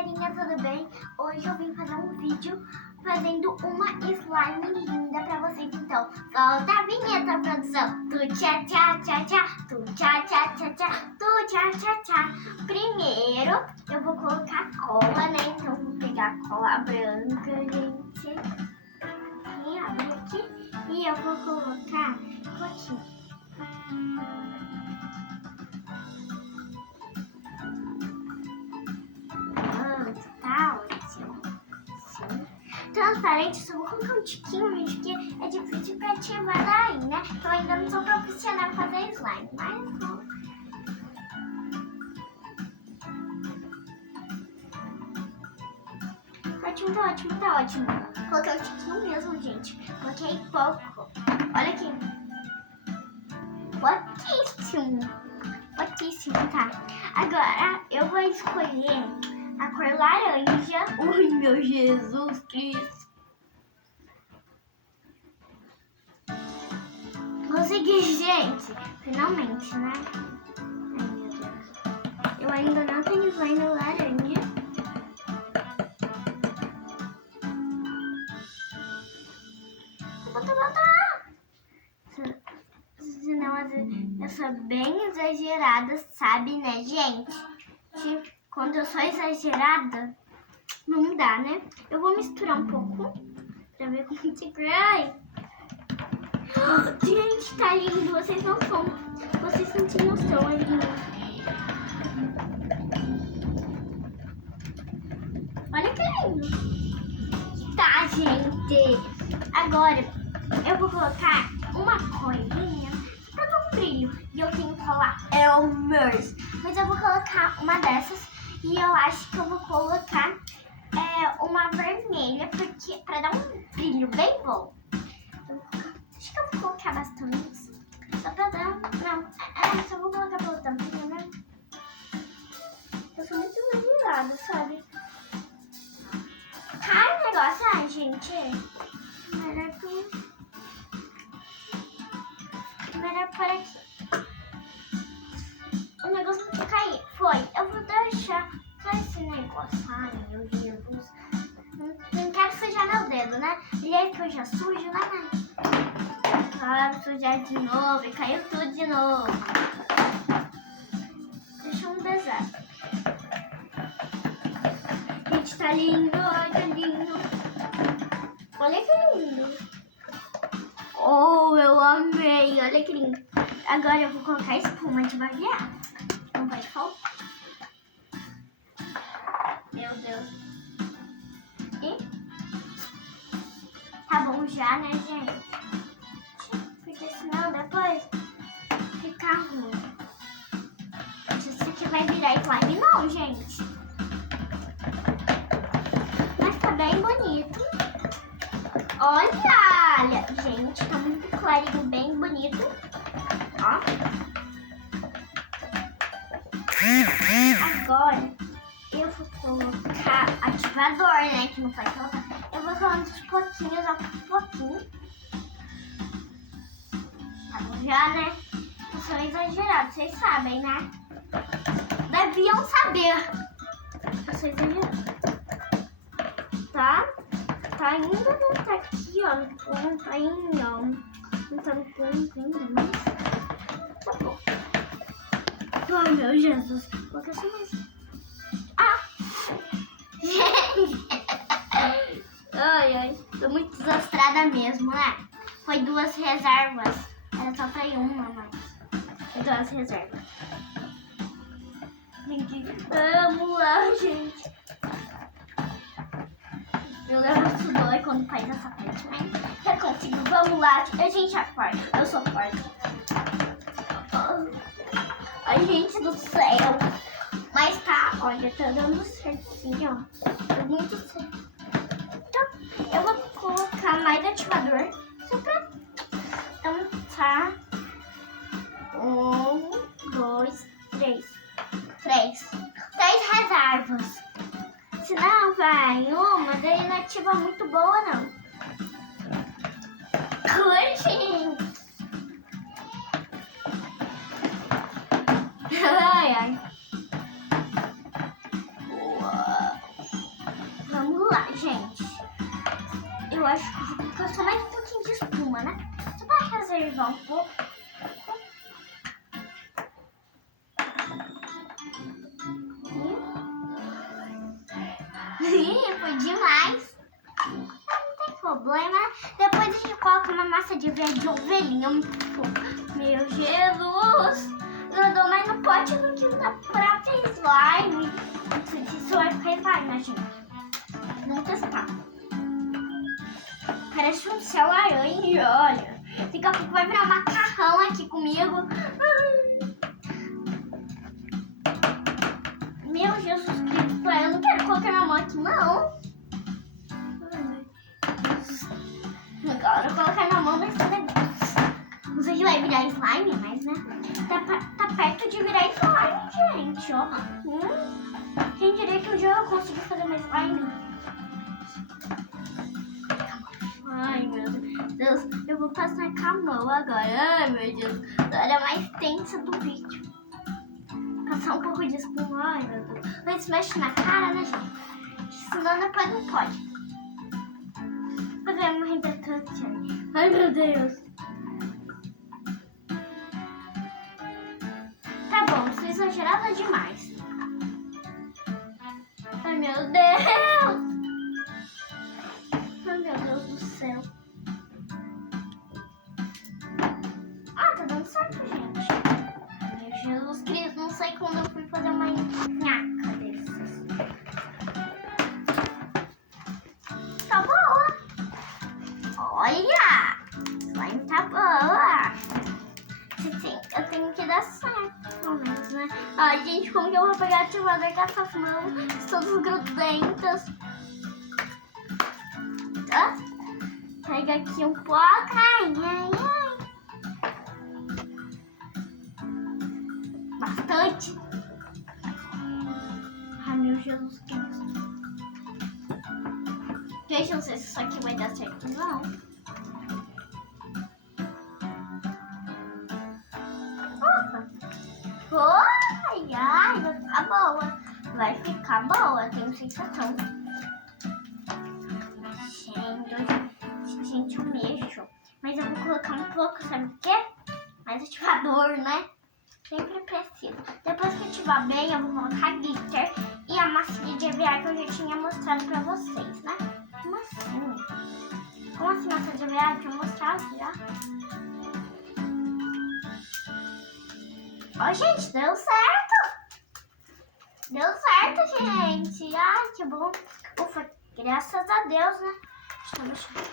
galerinha, tudo bem? Hoje eu vim fazer um vídeo fazendo uma slime linda pra vocês. Então, solta a vinheta, produção. Tu tchá tchá tchá tchá, tu tchá tchá tchá tchá, tu tchá tchá tchá. Primeiro, eu vou colocar cola, né? Então, vou pegar cola branca, gente. E abre aqui. E eu vou colocar aqui. Tá ótimo. Sim. Transparente, só vou colocar um tiquinho, gente, porque é difícil pra ativar daí, né? Eu ainda não sou profissional em fazer slime, mas vou. Ótimo, tá ótimo, tá ótimo. Coloquei um tiquinho mesmo, gente. Coloquei pouco. Olha aqui. Pouquíssimo. Pouquíssimo, tá? Agora eu vou escolher a cor laranja. Ui, meu Jesus Cristo. Consegui, gente. Finalmente, né? Ai, meu Deus. Eu ainda não tenho slime laranja. Volta. Senão, às vezes, eu sou bem exagerada, sabe, né, gente? Quando eu sou exagerada, não dá, né? Eu vou misturar um pouco pra ver como fica. Ai! Gente, tá lindo. Vocês não têm noção, é lindo. Olha que lindo. Tá, gente. Agora, eu vou colocar uma coisinha pra dar um brilho. E eu tenho que colar Elmer's. Mas eu vou colocar uma dessas. E eu acho que eu vou colocar uma vermelha, porque pra dar um brilho bem bom. Acho que eu vou colocar bastante. Só pra dar. Não, só vou colocar pelo tampinho, né? Eu sou muito exagerada, sabe? Cai o negócio, ai, gente. Melhor por aqui. O negócio não cair. Foi. Eu vou deixar só esse negócio. Ai, meu Jesus. Não quero sujar meu dedo, né? E aí que eu já sujo, né, mãe? Claro, sujar de novo e caiu tudo de novo. Deixa um desastre. Gente, tá lindo, tá lindo. Olha que lindo. Oh, eu amei, olha que lindo. Agora eu vou colocar espuma de barbear. Não pode faltar. Meu Deus. E tá bom já, né, gente? Porque senão depois fica ruim. Isso aqui vai virar slime não, gente. Mas tá bem bonito. Olha, gente, tá muito clarinho, bem bonito. Ó. Agora eu vou colocar ativador, né? Que não pode colocar. Eu vou colocar uns pouquinhos, ó, pouquinho. Tá bom já, né? Eu sou exagerada, vocês sabem, né? Deviam saber. Eu sou exagerada. Tá? Tá indo, não tá aqui, ó. Não tá indo, ó. Não tá no ponto ainda, mas tá bom. Ai, meu Jesus. Vou colocar só mais. Ah! Ai. Tô muito desastrada mesmo, né? Foi 2 reservas. Era só pra ir uma, mas foi 2 reservas. Gente, vamos lá, gente. Meu negócio dói quando faz essa parte, mas eu consigo. Vamos lá. A gente é forte. Eu sou forte. Ai, gente do céu. Mas tá, olha, tá dando certinho, ó. Tá muito certo. Então, eu vou colocar mais ativador. Só pra... Então, tá. 1, 2, 3. 3 reservas. Se não vai uma, daí não ativa muito boa, não. Oi, gente. Ai. acho que vou colocar só mais um pouquinho de espuma, né? Só pra reservar um pouco. Foi demais. Não tem problema. Depois a gente coloca uma massa de ovelhinha. Meu Jesus! Grudou mais no pote do que na própria slime. Isso vai ficar slime, gente. Vamos testar. Parece um céu laranja, olha. Daqui a pouco vai virar macarrão aqui comigo. Meu Jesus Cristo, eu não quero colocar minha mão aqui, não. Agora eu vou colocar minha mão nesse negócio. Não sei se vai virar slime, mas né? Tá perto de virar slime, gente, ó. Quem diria que um dia eu consegui fazer mais slime? Ai, meu Deus. Eu vou passar com a mão agora. Ai, meu Deus. A hora mais tensa do vídeo. Passar um pouco de espuma. Ai, meu Deus. Mas mexe na cara, né, gente? Senão depois não pode. Fazer uma hidratante. Ai, meu Deus. Tá bom, sou exagerada demais. Ai, meu Deus. Ai, meu Deus do céu. Ah, tá dando certo, gente. Meu Jesus Cristo, não sei quando eu fui fazer uma nhaca desses. Tá boa. Olha, slime tá boa. Eu tenho que dar certo, pelo menos, né? Ai, gente, como que eu vou pegar o ativador com essas mãos todas grudentas? Tá? Pega aqui um pouco. Ai, ai, ai. Bastante. Ai, meu Jesus Cristo. Gente, não sei se isso aqui vai dar certo, não. Opa! Ai, ai, vai ficar boa. Vai ficar boa, tenho sensação. Gente, eu mexo. Mas eu vou colocar um pouco, sabe o quê? Mais ativador, né? Sempre preciso. Depois que ativar bem, eu vou colocar glitter e a massinha de EVA que eu já tinha mostrado pra vocês, né? Como assim? Como assim massa de EVA? Eu tinha mostrado já. Ó, gente, deu certo! Deu certo, gente! Ai, que bom! Ufa, graças a Deus, né? Deixa eu ver.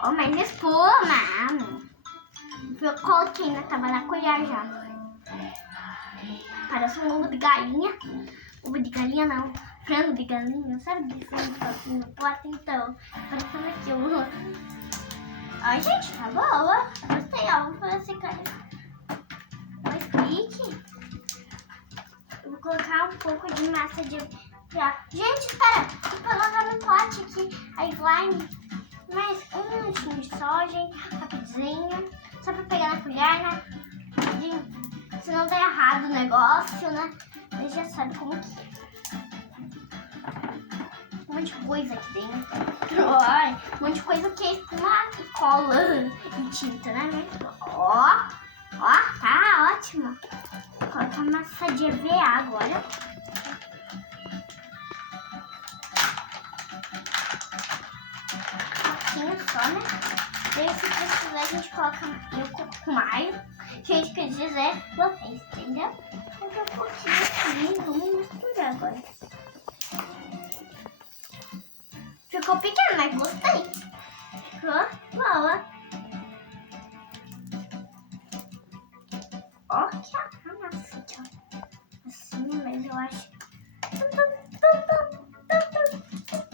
Ó, mais espuma! Eu coloquei na tábua da colher já. Parece um ovo de galinha. Ovo de galinha não. Frango de galinha. Sabe de frango assim no pote? Então, parecendo aquilo. Ai, gente, tá boa. Gostei, ó. Vamos fazer esse cara. Mais clique. Eu vou colocar um pouco de massa de... Gente, espera. Vou colocar no pote aqui a slime. Mais um minutinho só, gente. Rapidinho. Só pra pegar na colher, né? Se não der errado o negócio, né? Mas já sabe como que é. Um monte de coisa aqui dentro. Ai, um monte de coisa que é espuma e cola e tinta, né? Ó, tá ótimo. Vou colocar massa de EVA agora. Um pouquinho só, né? Daí se precisar a gente coloca, eu coloco mais. Gente, quer dizer, vocês, entendeu? Coloca um pouquinho aqui, vamos misturar agora. Ficou pequeno, mas gostei. Ficou boa. Ó, que a massa aqui, ó. Assim, mas eu acho...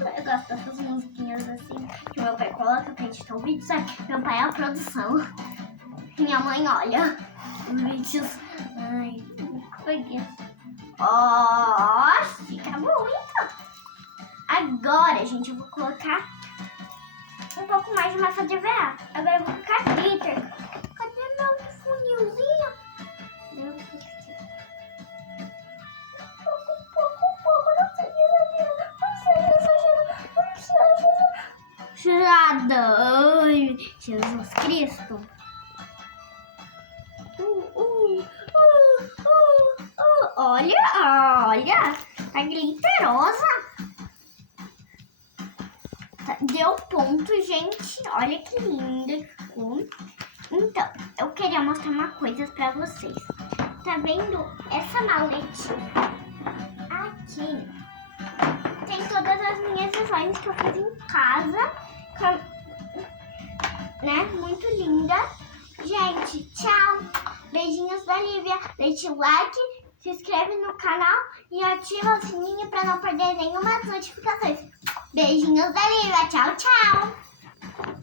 Eu gosto dessas musiquinhas assim, que meu pai coloca pra editar o vídeo, sabe? Meu pai é a produção. Minha mãe olha os vídeos. Ai, que preguiça. Ó, fica muito. Agora, gente, eu vou colocar um pouco mais de massa de EVA. Agora eu vou colocar glitter. Cadê meu funilzinho? Meu Deus. Um pouco, não sei exagerar. Não sei moda. Ai, Jesus Cristo. Olha, tá glitterosa. Deu ponto, gente. Olha que linda ficou. Então, eu queria mostrar uma coisa pra vocês. Tá vendo essa maletinha? Aqui tem todas as minhas designs que eu fiz em casa. Né? Muito linda. Gente, tchau. Beijinhos da Lívia. Deixe o like, se inscreve no canal e ativa o sininho pra não perder nenhuma das notificações. Beijinhos da Lívia. Tchau, tchau.